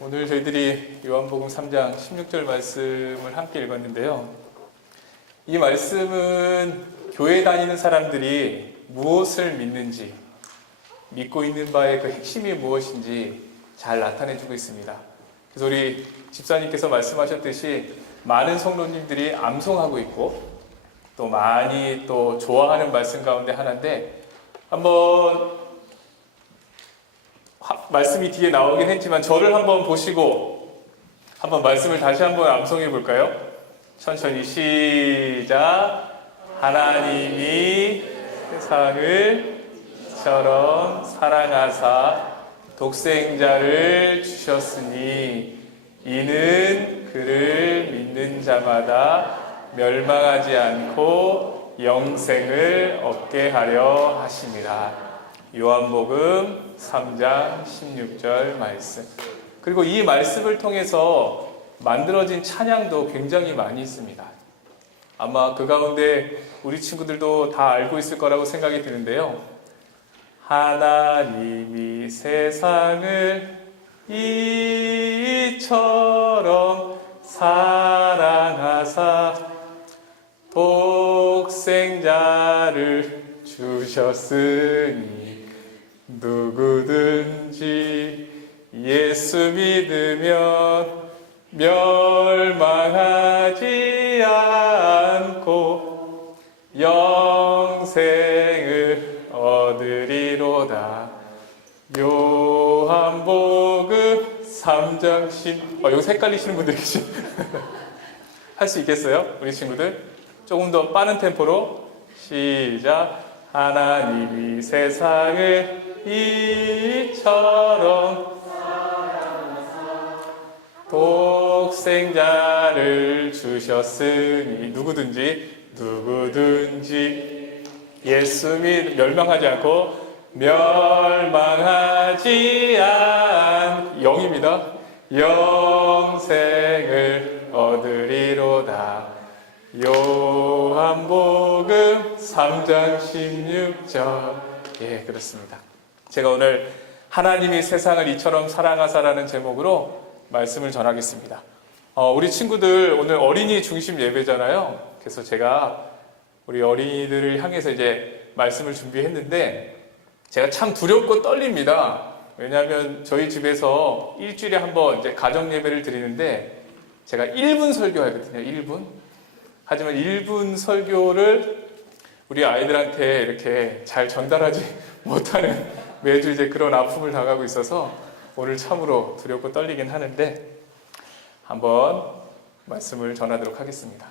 오늘 저희들이 요한복음 3장 16절 말씀을 함께 읽었는데요. 이 말씀은 교회 다니는 사람들이 무엇을 믿는지, 믿고 있는 바의 그 핵심이 무엇인지 잘 나타내주고 있습니다. 그래서 우리 집사님께서 말씀하셨듯이 많은 성도님들이 암송하고 있고 또 많이 또 좋아하는 말씀 가운데 하나인데, 한번 말씀이 뒤에 나오긴 했지만 저를 한번 보시고 한번 말씀을 다시 한번 암송해 볼까요? 천천히 시작. 하나님이 세상을 이처럼 사랑하사 독생자를 주셨으니 이는 그를 믿는 자마다 멸망하지 않고 영생을 얻게 하려 하심이라. 요한복음 3장 16절 말씀. 그리고 이 말씀을 통해서 만들어진 찬양도 굉장히 많이 있습니다. 아마 그 가운데 우리 친구들도 다 알고 있을 거라고 생각이 드는데요. 하나님이 세상을 이처럼 사랑하사 독생자를 주셨으니 누구든지 예수 믿으면 멸망하지 않고 영생을 얻으리로다. 요한복음 3장 10. 여기서 헷갈리시는 분들 계시. 할 수 있겠어요? 우리 친구들? 조금 더 빠른 템포로 시작. 하나님이 세상을 이처럼 독생자를 주셨으니 누구든지 예수 믿 멸망하지 않고 멸망하지 않 영입니다. 영생을 얻으리로다. 요한복음 3장 16절. 예, 그렇습니다. 제가 오늘 하나님이 세상을 이처럼 사랑하사라는 제목으로 말씀을 전하겠습니다. 우리 친구들 오늘 어린이 중심 예배잖아요. 그래서 제가 우리 어린이들을 향해서 이제 말씀을 준비했는데 제가 참 두렵고 떨립니다. 왜냐하면 저희 집에서 일주일에 한번 이제 가정 예배를 드리는데 제가 1분 설교하거든요. 1분. 하지만 1분 설교를 우리 아이들한테 이렇게 잘 전달하지 못하는 매주 이제 그런 아픔을 당하고 있어서 오늘 참으로 두렵고 떨리긴 하는데 한번 말씀을 전하도록 하겠습니다.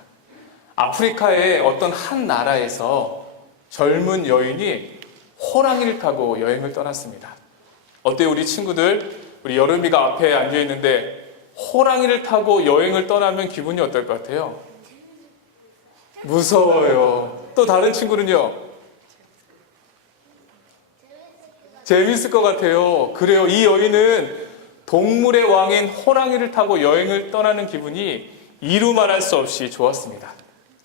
아프리카의 어떤 한 나라에서 젊은 여인이 호랑이를 타고 여행을 떠났습니다. 어때요, 우리 친구들? 우리 여름이가 앞에 앉아 있는데 호랑이를 타고 여행을 떠나면 기분이 어떨 것 같아요? 무서워요. 또 다른 친구는요? 재밌을 것 같아요. 그래요. 이 여인은 동물의 왕인 호랑이를 타고 여행을 떠나는 기분이 이루 말할 수 없이 좋았습니다.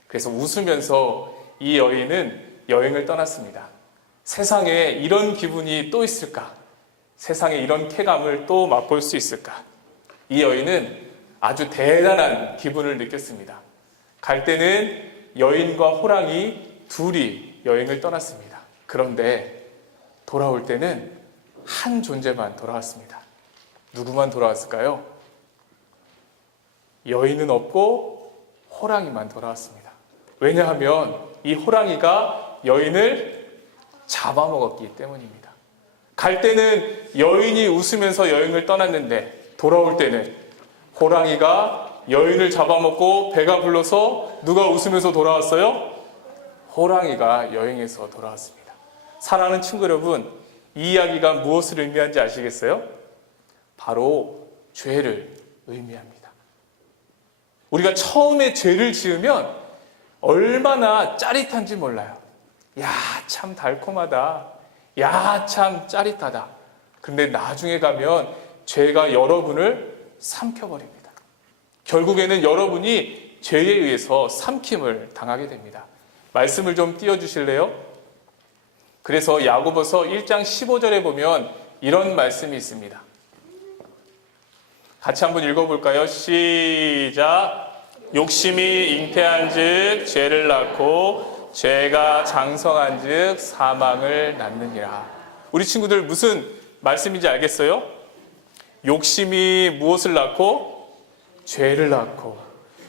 그래서 웃으면서 이 여인은 여행을 떠났습니다. 세상에 이런 기분이 또 있을까? 세상에 이런 쾌감을 또 맛볼 수 있을까? 이 여인은 아주 대단한 기분을 느꼈습니다. 갈 때는 여인과 호랑이 둘이 여행을 떠났습니다. 그런데 돌아올 때는 한 존재만 돌아왔습니다. 누구만 돌아왔을까요? 여인은 없고 호랑이만 돌아왔습니다. 왜냐하면 이 호랑이가 여인을 잡아먹었기 때문입니다. 갈 때는 여인이 웃으면서 여행을 떠났는데 돌아올 때는 호랑이가 여인을 잡아먹고 배가 불러서 누가 웃으면서 돌아왔어요? 호랑이가 여행해서 돌아왔습니다. 사랑하는 친구 여러분, 이 이야기가 무엇을 의미하는지 아시겠어요? 바로 죄를 의미합니다. 우리가 처음에 죄를 지으면 얼마나 짜릿한지 몰라요. 야, 참 달콤하다. 야, 참 짜릿하다. 근데 나중에 가면 죄가 여러분을 삼켜버립니다. 결국에는 여러분이 죄에 의해서 삼킴을 당하게 됩니다. 말씀을 좀 띄워주실래요? 그래서 야고보서 1장 15절에 보면 이런 말씀이 있습니다. 같이 한번 읽어볼까요? 시작. 욕심이 잉태한 즉 죄를 낳고 죄가 장성한 즉 사망을 낳느니라. 우리 친구들 무슨 말씀인지 알겠어요? 욕심이 무엇을 낳고? 죄를 낳고,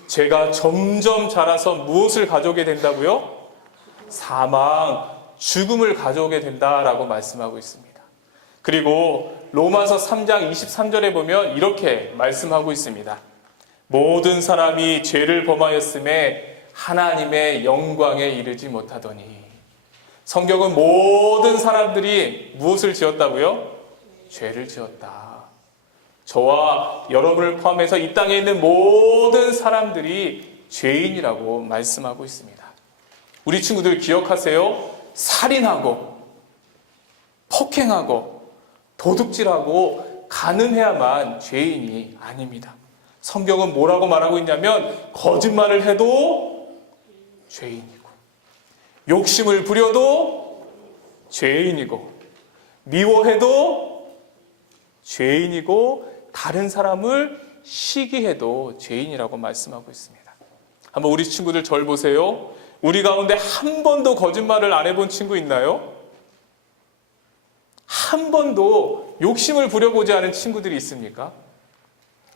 죄가 점점 자라서 무엇을 가져오게 된다고요? 사망, 죽음을 가져오게 된다라고 말씀하고 있습니다. 그리고 로마서 3장 23절에 보면 이렇게 말씀하고 있습니다. 모든 사람이 죄를 범하였음에 하나님의 영광에 이르지 못하더니. 성경은 모든 사람들이 무엇을 지었다고요? 죄를 지었다. 저와 여러분을 포함해서 이 땅에 있는 모든 사람들이 죄인이라고 말씀하고 있습니다. 우리 친구들 기억하세요? 살인하고 폭행하고 도둑질하고 간음해야만 죄인이 아닙니다. 성경은 뭐라고 말하고 있냐면 거짓말을 해도 죄인이고, 욕심을 부려도 죄인이고, 미워해도 죄인이고, 다른 사람을 시기해도 죄인이라고 말씀하고 있습니다. 한번 우리 친구들 절 보세요. 우리 가운데 한 번도 거짓말을 안 해본 친구 있나요? 한 번도 욕심을 부려보지 않은 친구들이 있습니까?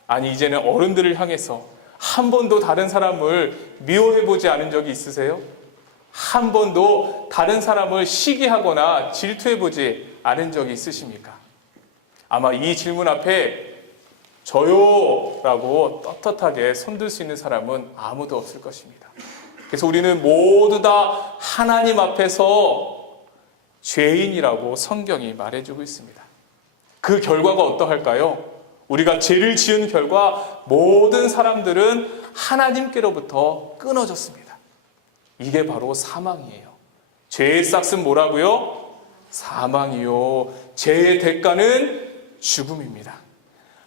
아니, 이제는 어른들을 향해서 한 번도 다른 사람을 미워해보지 않은 적이 있으세요? 한 번도 다른 사람을 시기하거나 질투해보지 않은 적이 있으십니까? 아마 이 질문 앞에 저요 라고 떳떳하게 손들 수 있는 사람은 아무도 없을 것입니다. 그래서 우리는 모두 다 하나님 앞에서 죄인이라고 성경이 말해주고 있습니다. 그 결과가 어떠할까요? 우리가 죄를 지은 결과 모든 사람들은 하나님께로부터 끊어졌습니다. 이게 바로 사망이에요. 죄의 싹은 뭐라고요? 사망이요. 죄의 대가는 죽음입니다.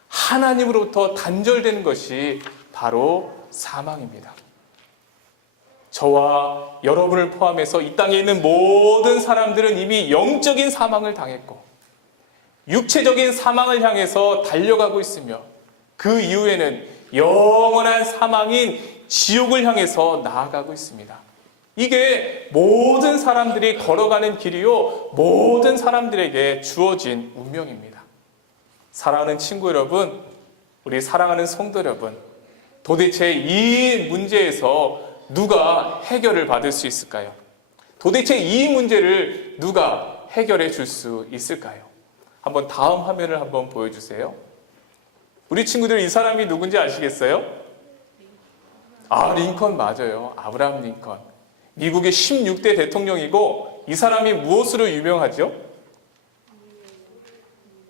하나님으로부터 단절되는 것이 바로 사망입니다. 저와 여러분을 포함해서 이 땅에 있는 모든 사람들은 이미 영적인 사망을 당했고 육체적인 사망을 향해서 달려가고 있으며 그 이후에는 영원한 사망인 지옥을 향해서 나아가고 있습니다. 이게 모든 사람들이 걸어가는 길이요, 모든 사람들에게 주어진 운명입니다. 사랑하는 친구 여러분, 우리 사랑하는 성도 여러분, 도대체 이 문제에서 누가 해결을 받을 수 있을까요? 도대체 이 문제를 누가 해결해 줄 수 있을까요? 한번 다음 화면을 한번 보여주세요. 우리 친구들 이 사람이 누군지 아시겠어요? 링컨 맞아요. 아브라함 링컨. 미국의 16대 대통령이고 이 사람이 무엇으로 유명하죠?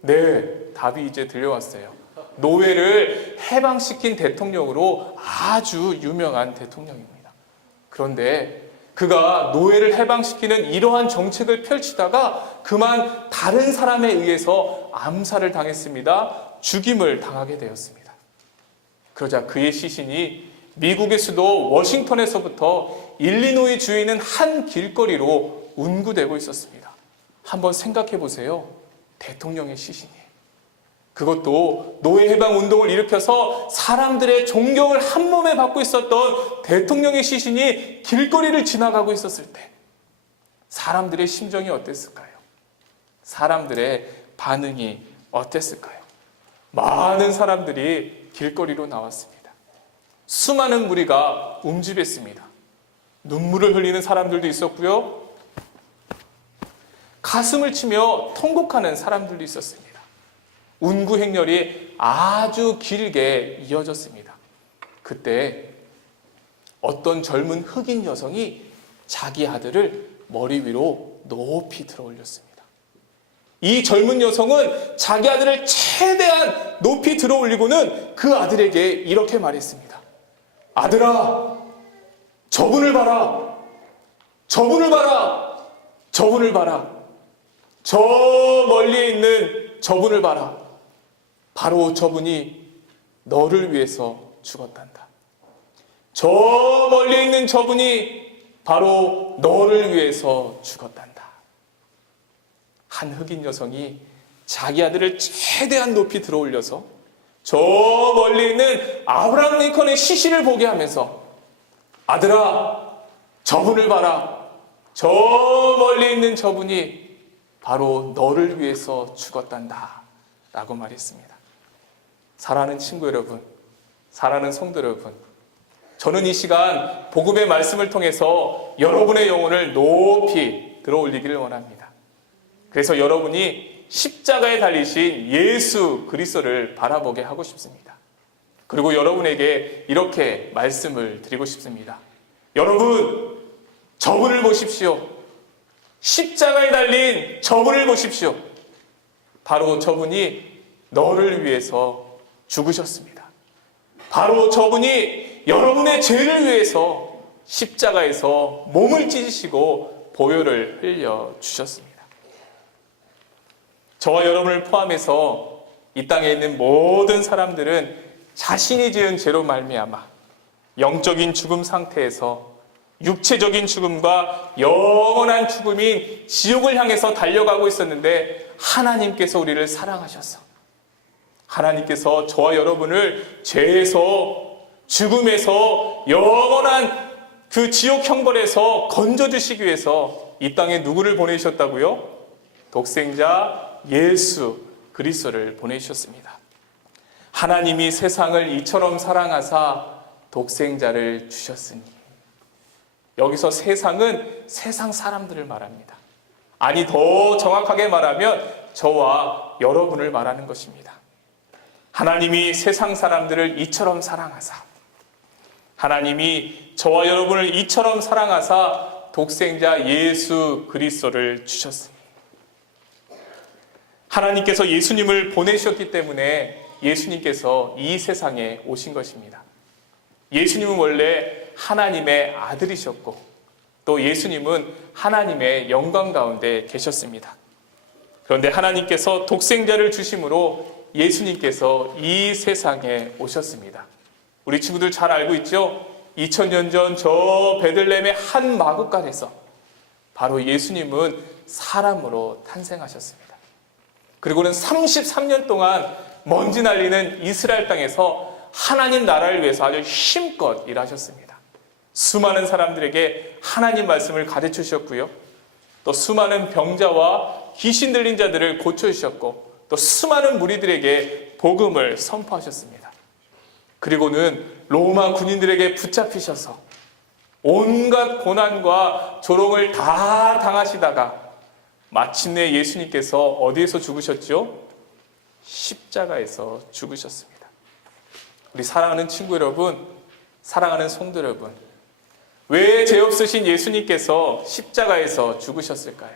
네, 답이 이제 들려왔어요. 노예를 해방시킨 대통령으로 아주 유명한 대통령입니다. 그런데 그가 노예를 해방시키는 이러한 정책을 펼치다가 그만 다른 사람에 의해서 암살을 당했습니다. 죽임을 당하게 되었습니다. 그러자 그의 시신이 미국의 수도 워싱턴에서부터 일리노이 주에 있는 한 길거리로 운구되고 있었습니다. 한번 생각해 보세요. 대통령의 시신이. 그것도 노예해방 운동을 일으켜서 사람들의 존경을 한 몸에 받고 있었던 대통령의 시신이 길거리를 지나가고 있었을 때 사람들의 심정이 어땠을까요? 사람들의 반응이 어땠을까요? 많은 사람들이 길거리로 나왔습니다. 수많은 무리가 움집했습니다. 눈물을 흘리는 사람들도 있었고요. 가슴을 치며 통곡하는 사람들도 있었습니다. 운구 행렬이 아주 길게 이어졌습니다. 그때 어떤 젊은 흑인 여성이 자기 아들을 머리 위로 높이 들어 올렸습니다. 이 젊은 여성은 자기 아들을 최대한 높이 들어 올리고는 그 아들에게 이렇게 말했습니다. 아들아, 저분을 봐라. 저분을 봐라. 저분을 봐라. 저 멀리에 있는 저분을 봐라. 바로 저분이 너를 위해서 죽었단다. 저 멀리 있는 저분이 바로 너를 위해서 죽었단다. 한 흑인 여성이 자기 아들을 최대한 높이 들어 올려서 저 멀리 있는 아브라함 링컨의 시신을 보게 하면서 아들아, 저분을 봐라. 저 멀리 있는 저분이 바로 너를 위해서 죽었단다 라고 말했습니다. 사랑하는 친구 여러분, 사랑하는 성도 여러분, 저는 이 시간 복음의 말씀을 통해서 여러분의 영혼을 높이 들어올리기를 원합니다. 그래서 여러분이 십자가에 달리신 예수 그리스도를 바라보게 하고 싶습니다. 그리고 여러분에게 이렇게 말씀을 드리고 싶습니다. 여러분, 저분을 보십시오. 십자가에 달린 저분을 보십시오. 바로 저분이 너를 위해서 죽으셨습니다. 바로 저분이 여러분의 죄를 위해서 십자가에서 몸을 찢으시고 보혈을 흘려 주셨습니다. 저와 여러분을 포함해서 이 땅에 있는 모든 사람들은 자신이 지은 죄로 말미암아 영적인 죽음 상태에서 육체적인 죽음과 영원한 죽음인 지옥을 향해서 달려가고 있었는데 하나님께서 우리를 사랑하셔서 하나님께서 저와 여러분을 죄에서 죽음에서 영원한 그 지옥 형벌에서 건져주시기 위해서 이 땅에 누구를 보내셨다고요? 독생자 예수 그리스도를 보내주셨습니다. 하나님이 세상을 이처럼 사랑하사 독생자를 주셨으니, 여기서 세상은 세상 사람들을 말합니다. 아니, 더 정확하게 말하면 저와 여러분을 말하는 것입니다. 하나님이 세상 사람들을 이처럼 사랑하사, 하나님이 저와 여러분을 이처럼 사랑하사 독생자 예수 그리스도를 주셨으니, 하나님께서 예수님을 보내셨기 때문에 예수님께서 이 세상에 오신 것입니다. 예수님은 원래 하나님의 아들이셨고 또 예수님은 하나님의 영광 가운데 계셨습니다. 그런데 하나님께서 독생자를 주심으로 예수님께서 이 세상에 오셨습니다. 우리 친구들 잘 알고 있죠? 2000년 전 저 베들레헴의 한 마구간에서 바로 예수님은 사람으로 탄생하셨습니다. 그리고는 33년 동안 먼지 날리는 이스라엘 땅에서 하나님 나라를 위해서 아주 힘껏 일하셨습니다. 수많은 사람들에게 하나님 말씀을 가르쳐 주셨고요. 또 수많은 병자와 귀신 들린 자들을 고쳐주셨고 또 수많은 무리들에게 복음을 선포하셨습니다. 그리고는 로마 군인들에게 붙잡히셔서 온갖 고난과 조롱을 다 당하시다가 마침내 예수님께서 어디에서 죽으셨죠? 십자가에서 죽으셨습니다. 우리 사랑하는 친구 여러분, 사랑하는 성도 여러분, 왜 죄 없으신 예수님께서 십자가에서 죽으셨을까요?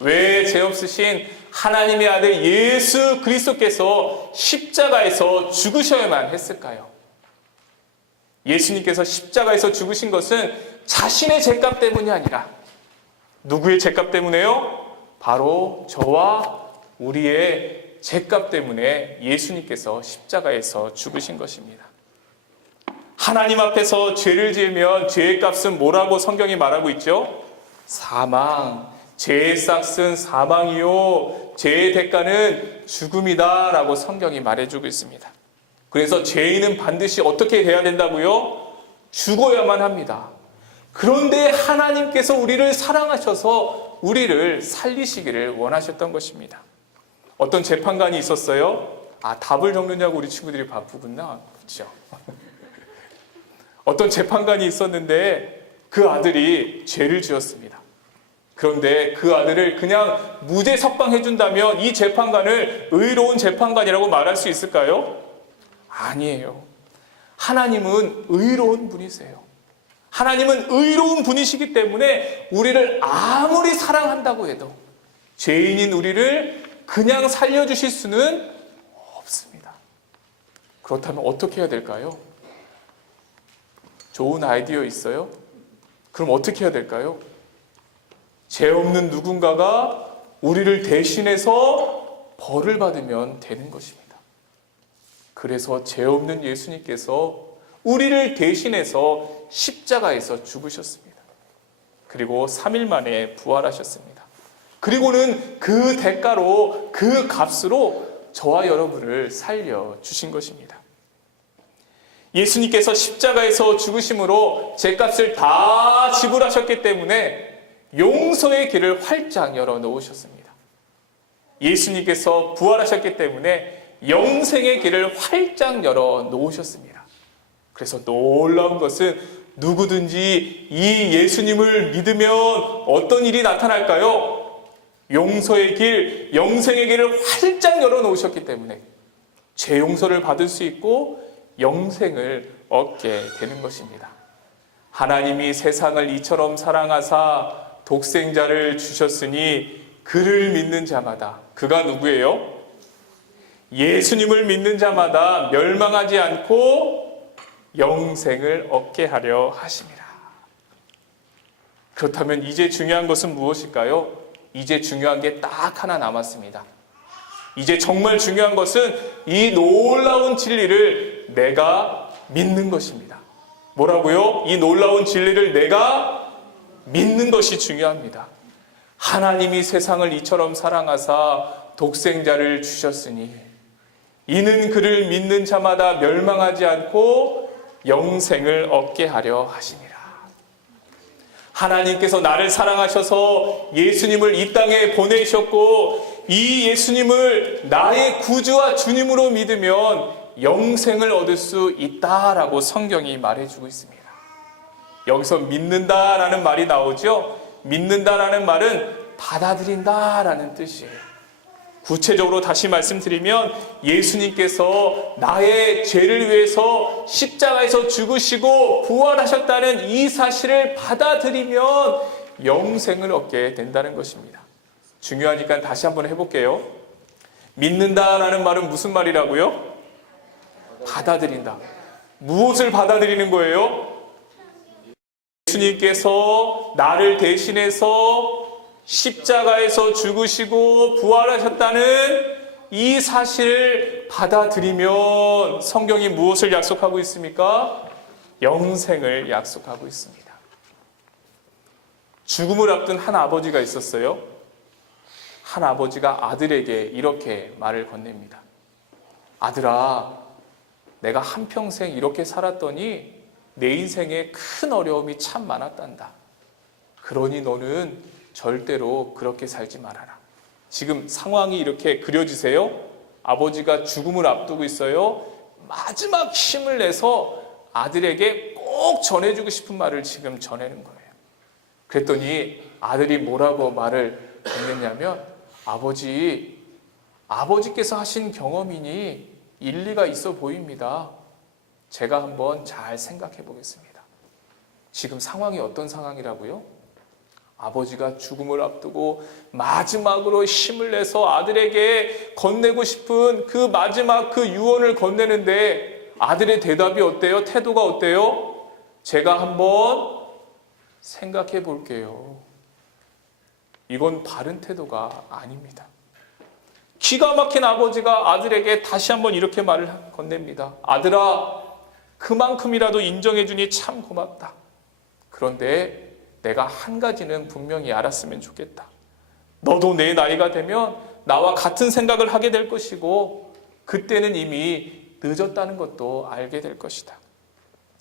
왜 죄 없으신 하나님의 아들 예수 그리스도께서 십자가에서 죽으셔야만 했을까요? 예수님께서 십자가에서 죽으신 것은 자신의 죄값 때문이 아니라 누구의 죄값 때문에요? 바로 저와 우리의 죄값 때문에 예수님께서 십자가에서 죽으신 것입니다. 하나님 앞에서 죄를 지으면 죄의 값은 뭐라고 성경이 말하고 있죠? 사망, 죄의 싹은 사망이요 죄의 대가는 죽음이다 라고 성경이 말해주고 있습니다. 그래서 죄인은 반드시 어떻게 돼야 된다고요? 죽어야만 합니다. 그런데 하나님께서 우리를 사랑하셔서 우리를 살리시기를 원하셨던 것입니다. 어떤 재판관이 있었어요. 답을 적느냐고 우리 친구들이 바쁘구나. 그렇죠? 어떤 재판관이 있었는데 그 아들이 죄를 지었습니다. 그런데 그 아들을 그냥 무죄 석방해준다면 이 재판관을 의로운 재판관이라고 말할 수 있을까요? 아니에요. 하나님은 의로운 분이세요. 하나님은 의로운 분이시기 때문에 우리를 아무리 사랑한다고 해도 죄인인 우리를 그냥 살려주실 수는 없습니다. 그렇다면 어떻게 해야 될까요? 좋은 아이디어 있어요? 그럼 어떻게 해야 될까요? 죄 없는 누군가가 우리를 대신해서 벌을 받으면 되는 것입니다. 그래서 죄 없는 예수님께서 우리를 대신해서 십자가에서 죽으셨습니다. 그리고 3일 만에 부활하셨습니다. 그리고는 그 대가로, 그 값으로 저와 여러분을 살려주신 것입니다. 예수님께서 십자가에서 죽으심으로 죄값을 다 지불하셨기 때문에 용서의 길을 활짝 열어놓으셨습니다. 예수님께서 부활하셨기 때문에 영생의 길을 활짝 열어놓으셨습니다. 그래서 놀라운 것은 누구든지 이 예수님을 믿으면 어떤 일이 나타날까요? 용서의 길, 영생의 길을 활짝 열어놓으셨기 때문에 죄 용서를 받을 수 있고 영생을 얻게 되는 것입니다. 하나님이 세상을 이처럼 사랑하사 독생자를 주셨으니 그를 믿는 자마다, 그가 누구예요? 예수님을 믿는 자마다 멸망하지 않고 영생을 얻게 하려 하심이라. 그렇다면 이제 중요한 것은 무엇일까요? 이제 중요한 게 딱 하나 남았습니다. 이제 정말 중요한 것은 이 놀라운 진리를 내가 믿는 것입니다. 뭐라고요? 이 놀라운 진리를 내가 믿는 것이 중요합니다. 하나님이 세상을 이처럼 사랑하사 독생자를 주셨으니 이는 그를 믿는 자마다 멸망하지 않고 영생을 얻게 하려 하시니라. 하나님께서 나를 사랑하셔서 예수님을 이 땅에 보내셨고 이 예수님을 나의 구주와 주님으로 믿으면 영생을 얻을 수 있다라고 성경이 말해주고 있습니다. 여기서 믿는다라는 말이 나오죠. 믿는다라는 말은 받아들인다라는 뜻이에요. 구체적으로 다시 말씀드리면 예수님께서 나의 죄를 위해서 십자가에서 죽으시고 부활하셨다는 이 사실을 받아들이면 영생을 얻게 된다는 것입니다. 중요하니까 다시 한번 해볼게요. 믿는다라는 말은 무슨 말이라고요? 받아들인다. 무엇을 받아들이는 거예요? 예수님께서 나를 대신해서 십자가에서 죽으시고 부활하셨다는 이 사실을 받아들이면 성경이 무엇을 약속하고 있습니까? 영생을 약속하고 있습니다. 죽음을 앞둔 한 아버지가 있었어요. 한 아버지가 아들에게 이렇게 말을 건넵니다. 아들아, 내가 한평생 이렇게 살았더니 내 인생에 큰 어려움이 참 많았단다. 그러니 너는 절대로 그렇게 살지 말아라. 지금 상황이 이렇게 그려지세요? 아버지가 죽음을 앞두고 있어요. 마지막 힘을 내서 아들에게 꼭 전해주고 싶은 말을 지금 전하는 거예요. 그랬더니 아들이 뭐라고 말을 건넸냐면, 아버지께서 하신 경험이니 일리가 있어 보입니다. 제가 한번 잘 생각해 보겠습니다. 지금 상황이 어떤 상황이라고요? 아버지가 죽음을 앞두고 마지막으로 힘을 내서 아들에게 건네고 싶은 그 마지막 그 유언을 건네는데 아들의 대답이 어때요? 태도가 어때요? 제가 한번 생각해 볼게요. 이건 바른 태도가 아닙니다. 기가 막힌 아버지가 아들에게 다시 한번 이렇게 말을 건넵니다. 아들아, 그만큼이라도 인정해 주니 참 고맙다. 그런데 내가 한 가지는 분명히 알았으면 좋겠다. 너도 내 나이가 되면 나와 같은 생각을 하게 될 것이고 그때는 이미 늦었다는 것도 알게 될 것이다.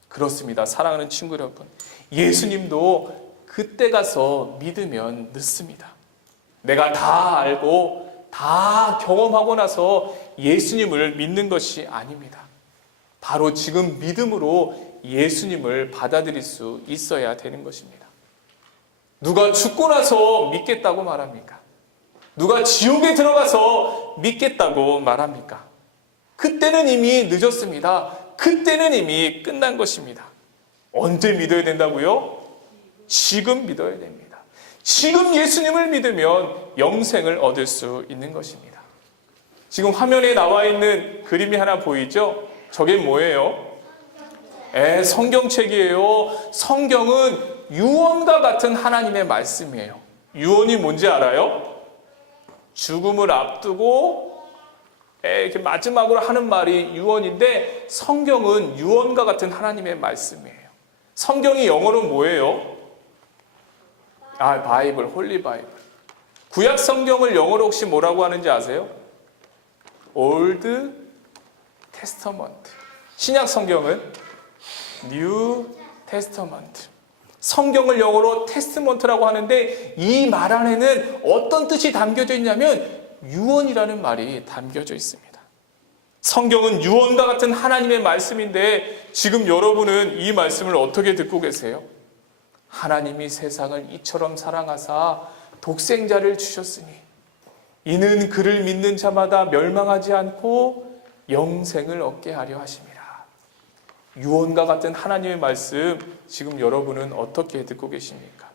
그렇습니다. 사랑하는 친구 여러분. 예수님도 그때 가서 믿으면 늦습니다. 내가 다 알고 다 경험하고 나서 예수님을 믿는 것이 아닙니다. 바로 지금 믿음으로 예수님을 받아들일 수 있어야 되는 것입니다. 누가 죽고 나서 믿겠다고 말합니까? 누가 지옥에 들어가서 믿겠다고 말합니까? 그때는 이미 늦었습니다. 그때는 이미 끝난 것입니다. 언제 믿어야 된다고요? 지금 믿어야 됩니다. 지금 예수님을 믿으면 영생을 얻을 수 있는 것입니다. 지금 화면에 나와 있는 그림이 하나 보이죠? 저게 뭐예요? 성경책이에요. 성경은 유언과 같은 하나님의 말씀이에요. 유언이 뭔지 알아요? 죽음을 앞두고 이렇게 마지막으로 하는 말이 유언인데 성경은 유언과 같은 하나님의 말씀이에요. 성경이 영어로 뭐예요? 바이블, 홀리 바이블. 구약 성경을 영어로 혹시 뭐라고 하는지 아세요? 올드 테스터먼트. 신약 성경은 뉴 테스터먼트. 성경을 영어로 테스트먼트라고 하는데 이 말 안에는 어떤 뜻이 담겨져 있냐면 유언이라는 말이 담겨져 있습니다. 성경은 유언과 같은 하나님의 말씀인데 지금 여러분은 이 말씀을 어떻게 듣고 계세요? 하나님이 세상을 이처럼 사랑하사 독생자를 주셨으니 이는 그를 믿는 자마다 멸망하지 않고 영생을 얻게 하려 하심이라. 유언과 같은 하나님의 말씀 지금 여러분은 어떻게 듣고 계십니까?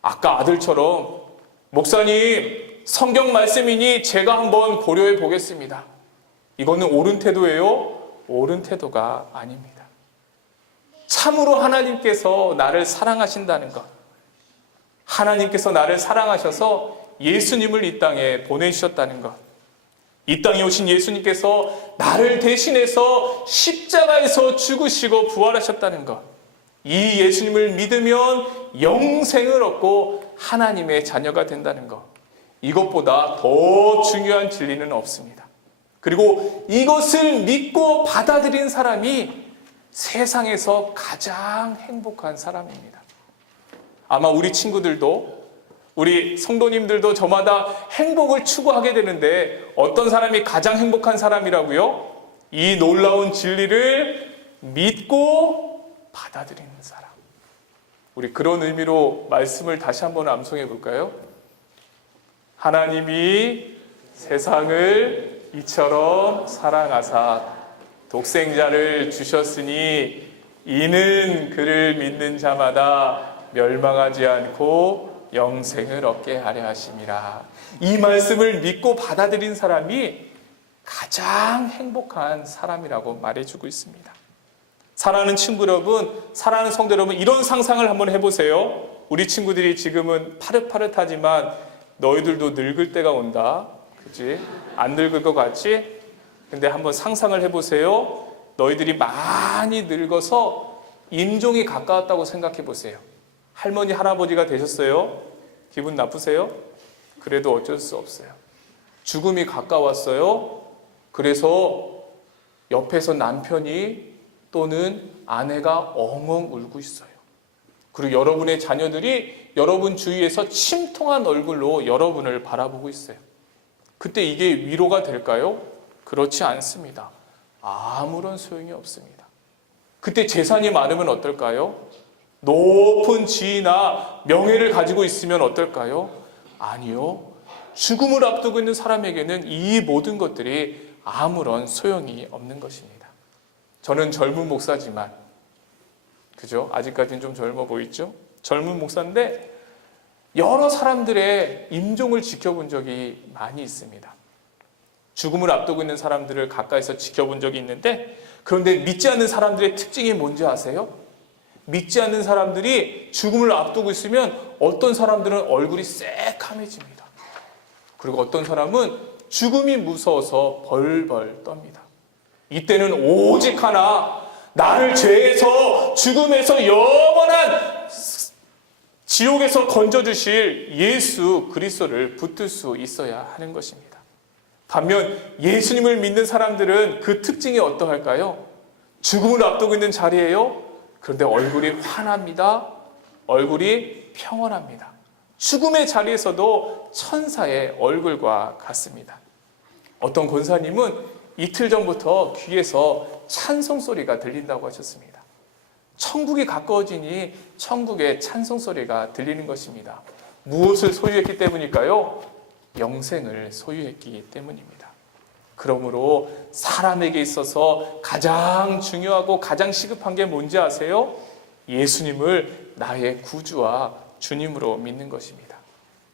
아까 아들처럼 목사님 성경 말씀이니 제가 한번 고려해 보겠습니다. 이거는 옳은 태도예요? 옳은 태도가 아닙니다. 참으로 하나님께서 나를 사랑하신다는 것, 하나님께서 나를 사랑하셔서 예수님을 이 땅에 보내주셨다는 것, 이 땅에 오신 예수님께서 나를 대신해서 십자가에서 죽으시고 부활하셨다는 것, 이 예수님을 믿으면 영생을 얻고 하나님의 자녀가 된다는 것, 이것보다 더 중요한 진리는 없습니다. 그리고 이것을 믿고 받아들인 사람이 세상에서 가장 행복한 사람입니다. 아마 우리 친구들도 우리 성도님들도 저마다 행복을 추구하게 되는데 어떤 사람이 가장 행복한 사람이라고요? 이 놀라운 진리를 믿고 받아들이는 사람. 우리 그런 의미로 말씀을 다시 한번 암송해 볼까요? 하나님이 세상을 이처럼 사랑하사 독생자를 주셨으니 이는 그를 믿는 자마다 멸망하지 않고 영생을 얻게 하려 하심이라. 이 말씀을 믿고 받아들인 사람이 가장 행복한 사람이라고 말해주고 있습니다. 사랑하는 친구 여러분, 사랑하는 성도 여러분, 이런 상상을 한번 해보세요. 우리 친구들이 지금은 파릇파릇하지만 너희들도 늙을 때가 온다. 그치? 안 늙을 것 같지? 근데 한번 상상을 해보세요. 너희들이 많이 늙어서 임종이 가까웠다고 생각해 보세요. 할머니, 할아버지가 되셨어요? 기분 나쁘세요? 그래도 어쩔 수 없어요. 죽음이 가까웠어요? 그래서 옆에서 남편이 또는 아내가 엉엉 울고 있어요. 그리고 여러분의 자녀들이 여러분 주위에서 침통한 얼굴로 여러분을 바라보고 있어요. 그때 이게 위로가 될까요? 그렇지 않습니다. 아무런 소용이 없습니다. 그때 재산이 많으면 어떨까요? 높은 지위나 명예를 가지고 있으면 어떨까요? 아니요. 죽음을 앞두고 있는 사람에게는 이 모든 것들이 아무런 소용이 없는 것입니다. 저는 젊은 목사지만, 그죠? 아직까지는 좀 젊어 보이죠? 젊은 목사인데 여러 사람들의 임종을 지켜본 적이 많이 있습니다. 죽음을 앞두고 있는 사람들을 가까이서 지켜본 적이 있는데, 그런데 믿지 않는 사람들의 특징이 뭔지 아세요? 믿지 않는 사람들이 죽음을 앞두고 있으면 어떤 사람들은 얼굴이 새카매집니다. 그리고 어떤 사람은 죽음이 무서워서 벌벌 떱니다. 이때는 오직 하나, 나를 죄에서 죽음에서 영원한 지옥에서 건져주실 예수 그리스도를 붙들 수 있어야 하는 것입니다. 반면 예수님을 믿는 사람들은 그 특징이 어떠할까요? 죽음을 앞두고 있는 자리예요. 그런데 얼굴이 환합니다. 얼굴이 평온합니다. 죽음의 자리에서도 천사의 얼굴과 같습니다. 어떤 권사님은 이틀 전부터 귀에서 찬송 소리가 들린다고 하셨습니다. 천국이 가까워지니 천국의 찬송 소리가 들리는 것입니다. 무엇을 소유했기 때문일까요? 영생을 소유했기 때문입니다. 그러므로 사람에게 있어서 가장 중요하고 가장 시급한 게 뭔지 아세요? 예수님을 나의 구주와 주님으로 믿는 것입니다.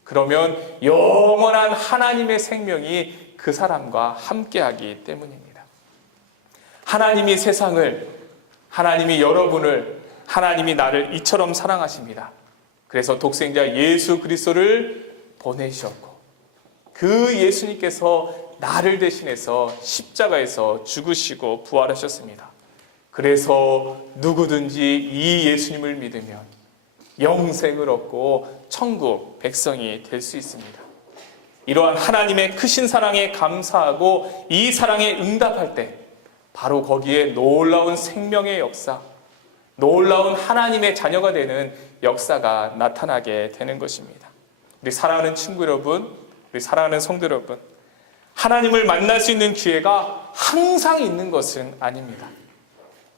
그러면 영원한 하나님의 생명이 그 사람과 함께하기 때문입니다. 하나님이 세상을, 하나님이 여러분을, 하나님이 나를 이처럼 사랑하십니다. 그래서 독생자 예수 그리스도를 보내셨고, 그 예수님께서 나를 대신해서 십자가에서 죽으시고 부활하셨습니다. 그래서 누구든지 이 예수님을 믿으면 영생을 얻고 천국 백성이 될 수 있습니다. 이러한 하나님의 크신 사랑에 감사하고 이 사랑에 응답할 때 바로 거기에 놀라운 생명의 역사, 놀라운 하나님의 자녀가 되는 역사가 나타나게 되는 것입니다. 우리 사랑하는 친구 여러분, 우리 사랑하는 성도 여러분, 하나님을 만날 수 있는 기회가 항상 있는 것은 아닙니다.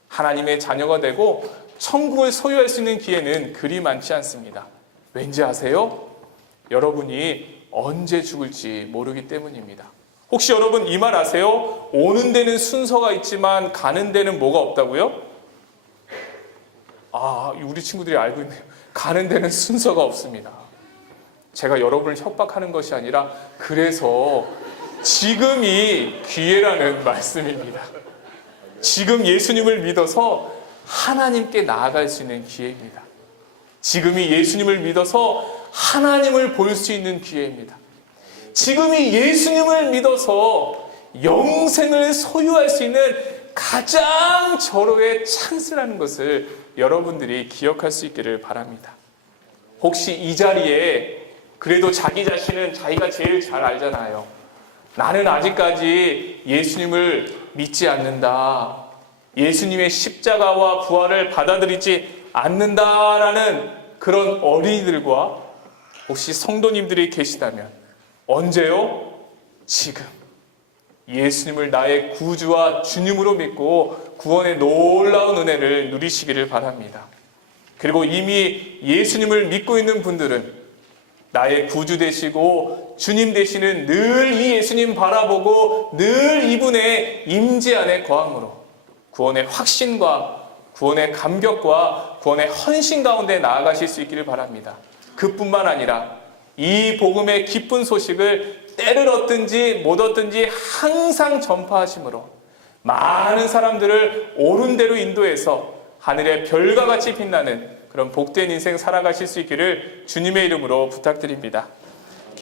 하나님의 자녀가 되고 천국을 소유할 수 있는 기회는 그리 많지 않습니다. 왠지 아세요? 여러분이 언제 죽을지 모르기 때문입니다. 혹시 여러분 이 말 아세요? 오는 데는 순서가 있지만 가는 데는 뭐가 없다고요? 우리 친구들이 알고 있네요. 가는 데는 순서가 없습니다. 제가 여러분을 협박하는 것이 아니라 그래서 지금이 기회라는 말씀입니다. 지금 예수님을 믿어서 하나님께 나아갈 수 있는 기회입니다. 지금이 예수님을 믿어서 하나님을 볼 수 있는 기회입니다. 지금이 예수님을 믿어서 영생을 소유할 수 있는 가장 절호의 찬스라는 것을 여러분들이 기억할 수 있기를 바랍니다. 혹시 이 자리에 그래도 자기 자신은 자기가 제일 잘 알잖아요. 나는 아직까지 예수님을 믿지 않는다. 예수님의 십자가와 부활을 받아들이지 않는다라는 그런 어린이들과 혹시 성도님들이 계시다면 언제요? 지금 예수님을 나의 구주와 주님으로 믿고 구원의 놀라운 은혜를 누리시기를 바랍니다. 그리고 이미 예수님을 믿고 있는 분들은 나의 구주 되시고 주님 되시는 늘 이 예수님 바라보고 늘 이분의 임재 안에 거함으로 구원의 확신과 구원의 감격과 구원의 헌신 가운데 나아가실 수 있기를 바랍니다. 그뿐만 아니라 이 복음의 기쁜 소식을 때를 얻든지 못 얻든지 항상 전파하심으로 많은 사람들을 옳은 대로 인도해서 하늘의 별과 같이 빛나는 그런 복된 인생 살아가실 수 있기를 주님의 이름으로 부탁드립니다.